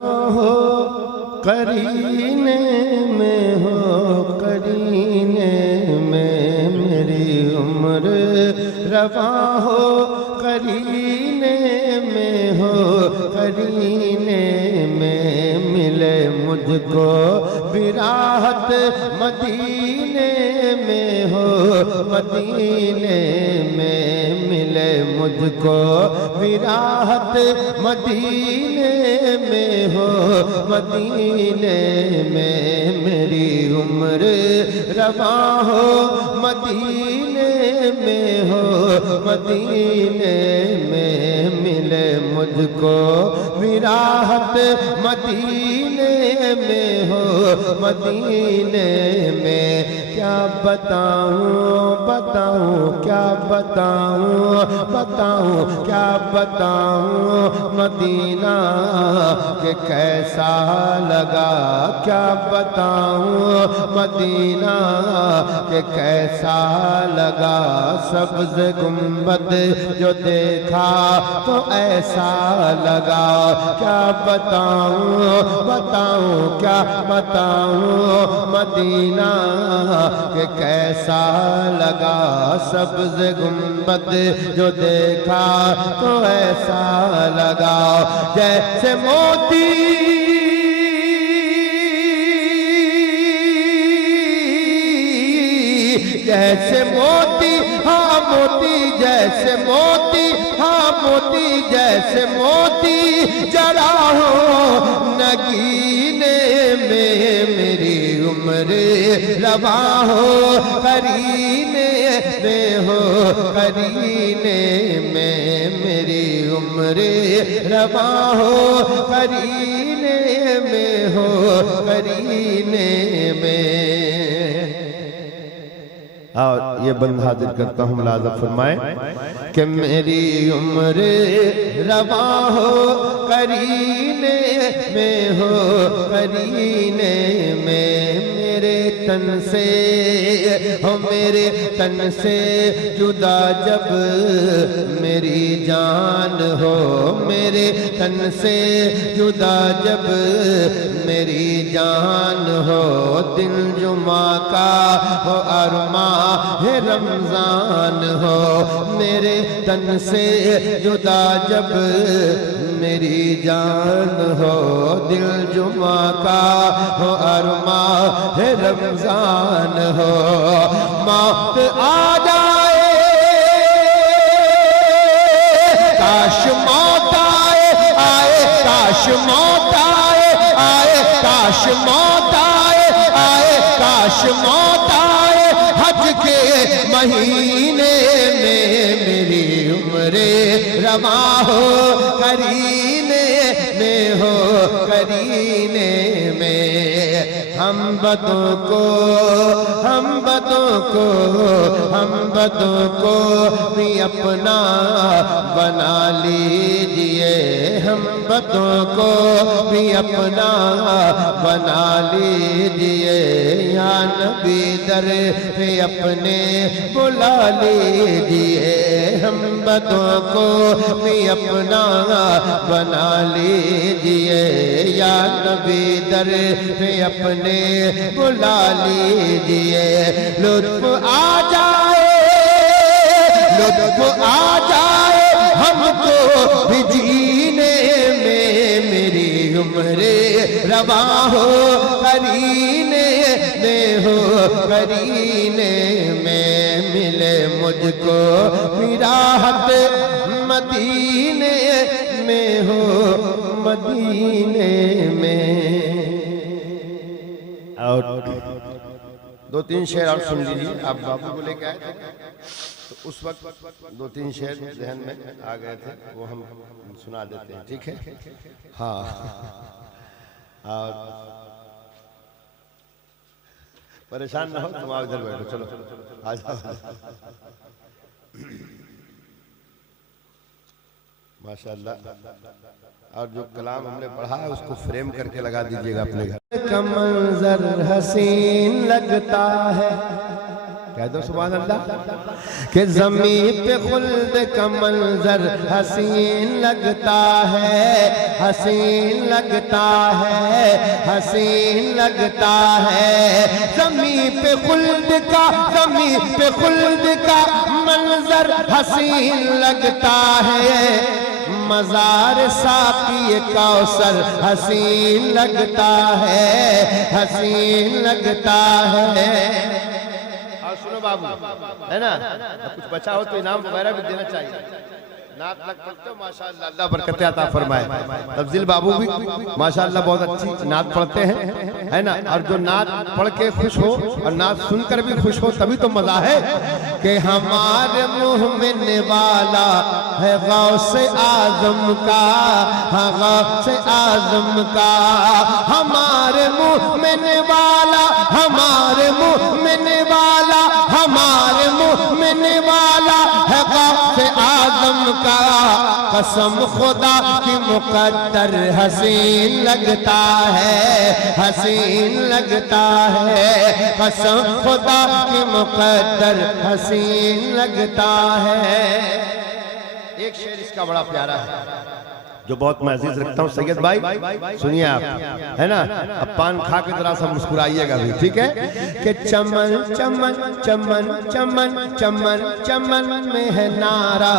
हो करीने में हो करीने में मेरी उम्र रवा हो करीने में हो करीने में मिले मुझको विराहत मदीने में हो मदीने में मिले मुझको विराहत मदीने में हो मदीने में मेरी उम्र रवा हो मदीने में हो मदीने में मिले मुझको विराहत मदीने में हो मदीने में क्या बताऊं बताऊं क्या बताऊं बताऊं क्या बताऊं मदीना के कैसा लगा क्या बताऊं मदीना के कैसा लगा सब्ज़ गुंबद जो देखा तो ऐसा लगा क्या बताऊं बताऊं क्या बताऊं मदीना के कैसा लगा सब्ज़ गुंबद जो देखा तो ऐसा लगा जैसे मोती जैसे मोती हाँ मोती जैसे मोती हाँ मोती जैसे मोती जड़ा हो नगीने में मेरी उम्र रवा हो करीने में हो करीने में मेरी उम्र रवा हो करीने में हो करीने में। और ये बंद हाजिर करता हूँ मुलाज़ा फरमाए कि मेरी उम्र रवा हो करीने में हो करीने में मेरे तन से हो मेरे तन से जुदा जब मेरी जान हो मेरे तन से जुदा जब मेरी जान हो दिन जुमा का हो अरमा है रमजान हो मेरे तन से जुदा जब मेरी जान हो दिल जुमा का हो अरमा है रमजान हो मौत आ जाए काश मौत आए आए काश मौत आए आए काश मौत आए आए काश मौत आए हज के महीने में मेरी उम्र रवा हो करीने में हो करीने में हम बदों को हम बदों को हम बदों को भी अपना बना लीजिए हम बदों को भी अपना बना लीजिए या नबी दर पे अपने बुला लीजिए हम बदों को भी अपना बना लीजिए या नबी दर पे अपने बुला लीजिए लुत्फ आ जाए लुत्फ आ जाए हमको भी जीने में मेरी उम्र रवा हो करीने में हो करीने में मिले मुझको विराहत मदीने में हो मदीने में। और दो तीन शेर और सुन लीजिए आप बाबू को लेके आए थे तो उस वक्त दो तीन शेर जहन में आ गए थे वो हम सुना देते हैं ठीक है हाँ और परेशान ना हो तुम आओ इधर बैठो चलो आ जाओ माशाल्लाह और जो कलाम हमने पढ़ा है उसको फ्रेम करके लगा दीजिएगा अपने घर का मंजर हसीन लगता है कह दो सुभान अल्लाह। कि ज़मीन पे खुल्द का मंजर हसीन लगता है, हसीन लगता है, हसीन लगता है। ज़मीन पे खुल्द का, ज़मीन पे खुल्द का मंजर हसीन लगता है। मज़ार साक़ी कौसर हसीन लगता है, हसीन लगता है। और सुनो बाबू, है ना, कुछ बचा हो तो इनाम वगैरह भी देना चाहिए। नात लग पढ़ते हो माशाअल्लाह, अल्लाह बरकत अता फरमाए। तफजील बाबू भी माशाअल्लाह बहुत अच्छी नात पढ़ते हैं, है ना। और जो नात पढ़ के खुश हो और नात सुनकर भी खुश हो तभी तो मजा है। कि हमारे मुँह में निवाला है गौसे आज़म का, हाँ गौसे आज़म का। हमारे मुँह में निवाला, हमारे मुँह में निवाला, हमारे मुँह में निवाला है गौसे आज़म का। कसम खुदा की मुकद्दर हसीन लगता है, हसीन लगता है। कसम खुदा की मुकद्दर हसीन लगता है। एक शेर इसका बड़ा प्यारा है जो बहुत मैं अजीज रखता हूँ। सैयद भाई सुनिए आप, है ना। अब पान खा के जरा सा मुस्कुराइएगा भी, ठीक है। कि चमन चमन चमन चमन चमन चमन में है नारा,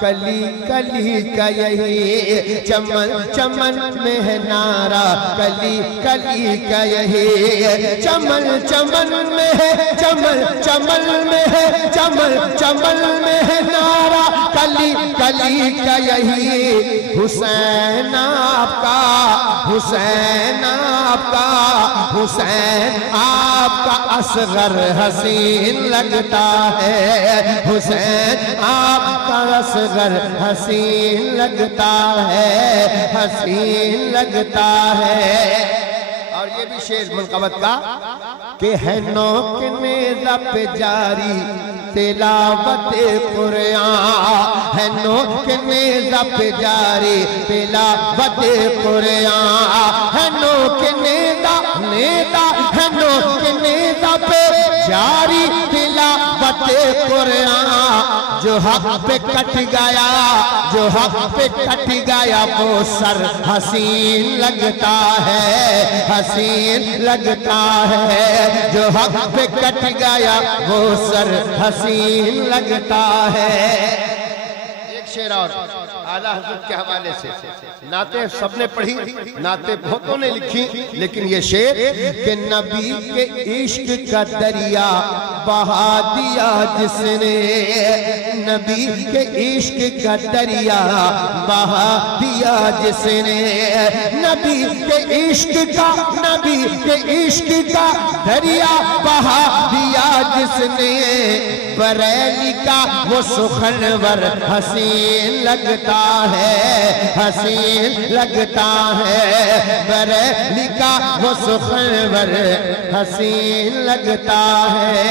कली कली का यही। चमन चमन में है नारा, कली कली का यही। चमन चमन में है, चमन चमन में है, चमन चमन में है नारा, कली कली का यही। हुसैन आपका, हुसैन आपका, हुसैन आपका असगर हसीन लगता है। हुसैन आपका असगर हसीन लगता है, हसीन लगता है। और ये भी शेर मनक़बत का कि है नौक नेज़ा पे जारी तिलावत कुरान, है नौक नेज़ा पे जारी तिलावत कुरान। है नौक नेज़ा नेज़ा, है नौक नेज़ा पे जारी तिलावत कुरान। जो हक पे कट गया, जो हक पे कट गया वो सर हसीन लगता है, हसीन लगता है। जो हक पे कट गया वो सर हसीन लगता है। एक शेर और आला हज़रत के हवाले से। नाते सबने पढ़ी, नाते बहुतों ने लिखी, लेकिन ये शेर कि नबी के इश्क का दरिया बहा दिया जिसने, नबी के इश्क का दरिया बहा दिया जिसने। नबी के इश्क का, नबी के इश्क का दरिया बहा दिया जिसने। बरेली का वो सुखनवर हसीन लगता है, हसीन लगता है। बरेली का वो सुखनवर हसीन लगता है।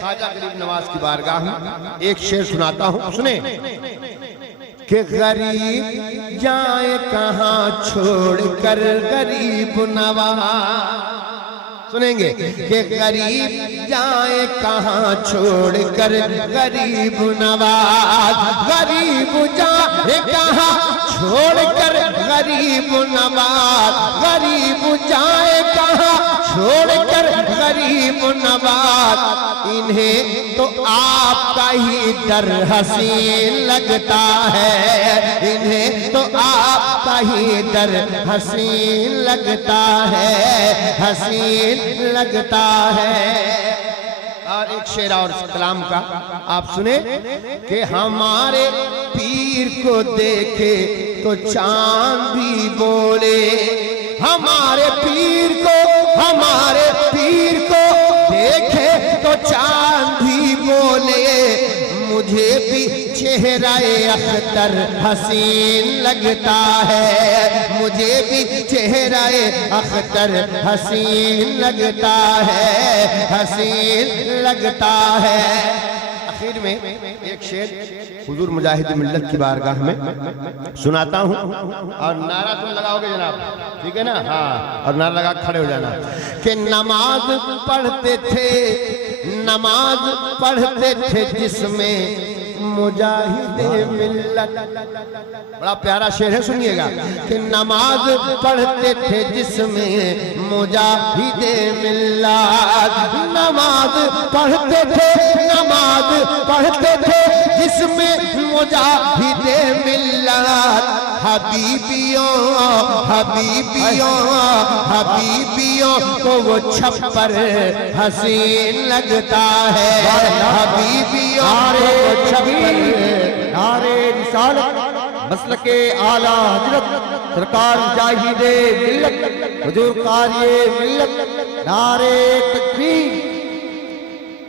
ख्वाजा गरीब नवाज की बारगाह में एक शेर सुनाता हूँ, सुने। कि गरीब जाए कहाँ छोड़ कर गरीब नवाज, सुनेंगे। कि गरीब जाए कहाँ छोड़ कर गरीब नवाज। गरीब जाए कहाँ छोड़ कर गरीब नवाज। गरीब जाए कहाँ छोड़ कर गरीब नवाज। इन्हें तो आपका ही डर हसीन लगता है, इन्हें तो आपका ही डर हसीन लगता है, हसीन लगता है। और एक शेर और कलाम का आप सुने। कि हमारे पीर को देखे तो चांद भी बोले, हमारे पीर को, हमारे पीर को देखे तो चांद भी बोले। मुझे भी चेहराए अख्तर हसीन लगता है, मुझे भी चेहराए अख्तर हसीन लगता है, हसीन लगता है। आखिर में एक शेर हुजूर मुजाहिद मिल्लत की बारगाह में सुनाता हूँ, और नारा तुम लगाओगे जनाब, ठीक है ना। हाँ, और नारा लगा खड़े हो जाना। कि नमाज पढ़ते थे नमाज पढ़ते थे जिसमें मुजाहिदे मिल्लत। बड़ा प्यारा शेर है, सुनिएगा कि नमाज पढ़ते थे जिसमें मुजाहिदे मिल्लत। नमाज पढ़ते थे, नमाज पढ़ते थे जिसमें मुजाहिदे मिल्लत। हबीबियों हबीबियों हबीबियों को वो छप्पर हसीन लगता है। हबीबियों को वो छप्पर नारे रिसालत मसलके आला हजरत सरकार मुजाहिदे मिल्लत हुजूर कारिए मिल्लत नारे तकबीर।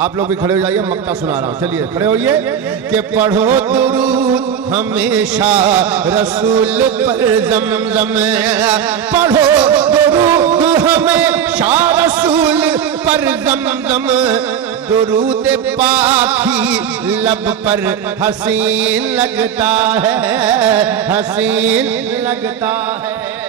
आप लोग भी खड़े हो जाइए, मक्ता सुना रहा हूं, चलिए खड़े होइए कि पढ़ो दुरूद हमेशा रसूल पर ज़मज़म। पढ़ो दुरूद हमेशा रसूल पर ज़मज़म। दुरूद पाखी लब पर हसीन लगता है, हसीन लगता है।